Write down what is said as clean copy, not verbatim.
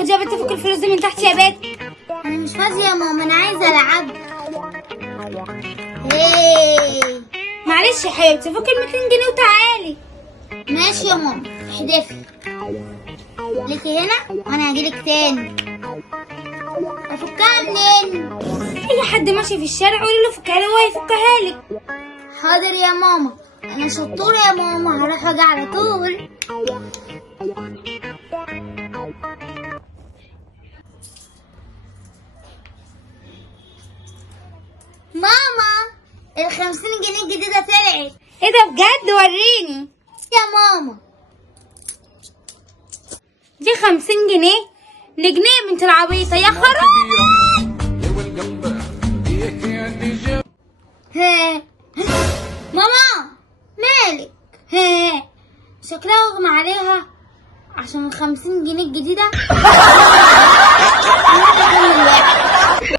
خدي يا بنت فك الفلوس دي من تحت يا بنت. انا مش فاضيه يا ماما، انا عايزه العب. هي معلش يا حبيبتي فك ال 200 جنيه وتعالي. ماشي يا ماما، احدفي ليكي هنا وانا هجيلك تاني. افكها منين؟ اي حد ماشي في الشارع قولي له فكها لي وهو هيفكها لك. حاضر يا ماما، انا شطوره يا ماما، هروح واجي على طول. ماما، ال50 جنيه الجديدة طلعت. ايه ده بجد؟ وريني يا ماما. دي 50 جنيه لجنيه يا بنت العبيطة يا خراب. هي ماما، مالك؟ هي شكلها اغمى عليها عشان ال50 جنيه الجديدة.